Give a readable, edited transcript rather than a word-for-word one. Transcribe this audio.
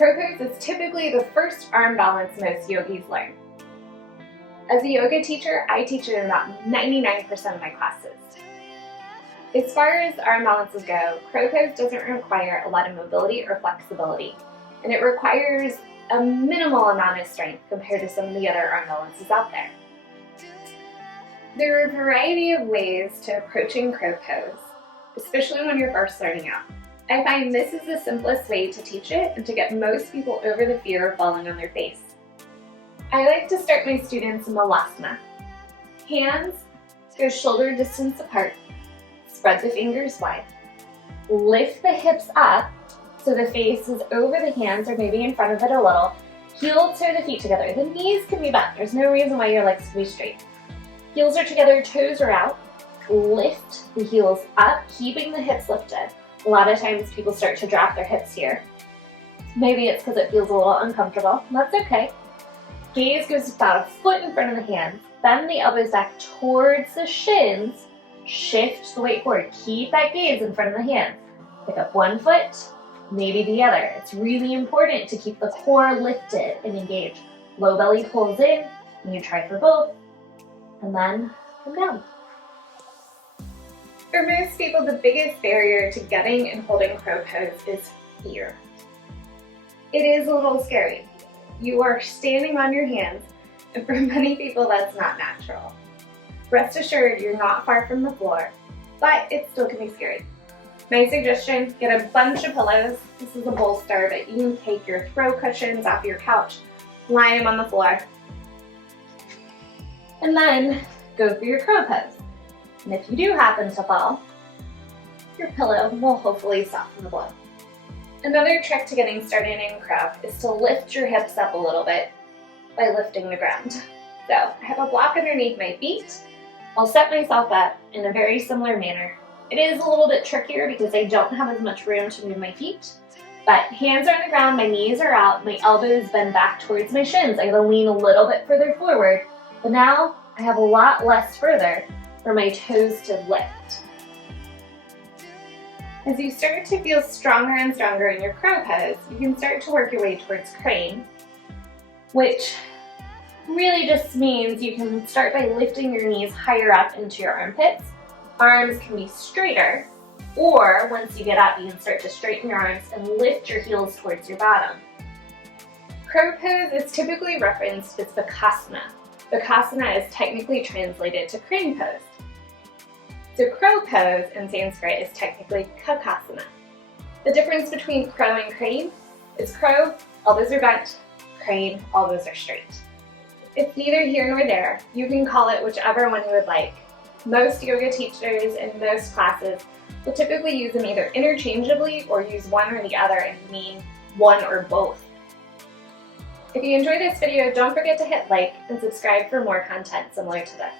Crow pose is typically the first arm balance most yogis learn. As a yoga teacher, I teach it in about 99% of my classes. As far as arm balances go, crow pose doesn't require a lot of mobility or flexibility, and it requires a minimal amount of strength compared to some of the other arm balances out there. There are a variety of ways to approaching crow pose, especially when you're first starting out. I find this is the simplest way to teach it and to get most people over the fear of falling on their face. I like to start my students in Malasana. Hands go shoulder distance apart, spread the fingers wide. Lift the hips up so the face is over the hands or maybe in front of it a little. Heel toe the feet together. The knees can be bent. There's no reason why your legs can be straight. Heels are together, toes are out. Lift the heels up, keeping the hips lifted. A lot of times people start to drop their hips here. Maybe it's because it feels a little uncomfortable. That's okay. Gaze goes about a foot in front of the hands. Bend the elbows back towards the shins. Shift the weight forward. Keep that gaze in front of the hands. Pick up one foot, maybe the other. It's really important to keep the core lifted and engaged. Low belly pulls in, and you try for both, and then come down. For most people, the biggest barrier to getting and holding crow pose is fear. It is a little scary. You are standing on your hands, and for many people that's not natural. Rest assured, you're not far from the floor, but it still can be scary. My suggestion, get a bunch of pillows. This is a bolster, but you can take your throw cushions off your couch, lie them on the floor, and then go for your crow pose. And if you do happen to fall, your pillow will hopefully soften the blow. Another trick to getting started in crow is to lift your hips up a little bit by lifting the ground. So I have a block underneath my feet. I'll set myself up in a very similar manner. It is a little bit trickier because I don't have as much room to move my feet, but hands are on the ground, my knees are out, my elbows bend back towards my shins. I gotta lean a little bit further forward, but now I have a lot less further for my toes to lift. As you start to feel stronger and stronger in your crow pose, you can start to work your way towards crane, which really just means you can start by lifting your knees higher up into your armpits. Arms can be straighter, or once you get up, you can start to straighten your arms and lift your heels towards your bottom. Crow pose is typically referenced as Bakasana. Bakasana is technically translated to crane pose. So crow pose in Sanskrit is technically Kakasana. The difference between crow and crane is crow, elbows are bent, crane, elbows are straight. It's neither here nor there. You can call it whichever one you would like. Most yoga teachers in most classes will typically use them either interchangeably or use one or the other and mean one or both. If you enjoyed this video, don't forget to hit like and subscribe for more content similar to this.